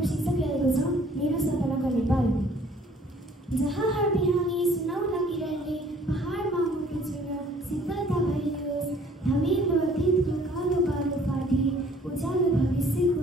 हाम्रो शीर्षक रहेको छ मेरो सपनाको नेपाल। जहाँ हर बिहानी सुनौला किरणले पहाडमा मुटु छुन शीतलता भरियोस्, धमिलो अतीतको कालो बालो फाटी उज्यालो भविष्यको